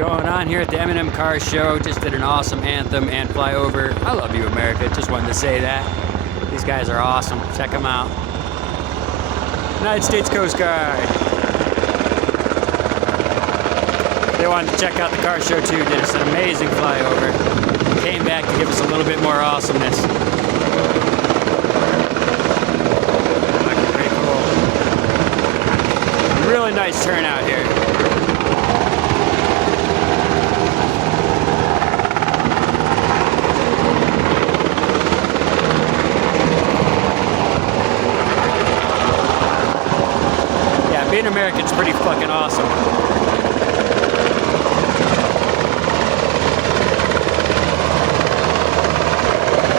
Going on here at the M&M Car Show. Just did an awesome anthem and flyover. I love you, America. Just wanted to say that. These guys are awesome. Check them out. United States Coast Guard. They wanted to check out the car show too. Did us an amazing flyover. Came back to give us a little bit more awesomeness. Pretty cool. Really nice turnout here. Being American's pretty fucking awesome.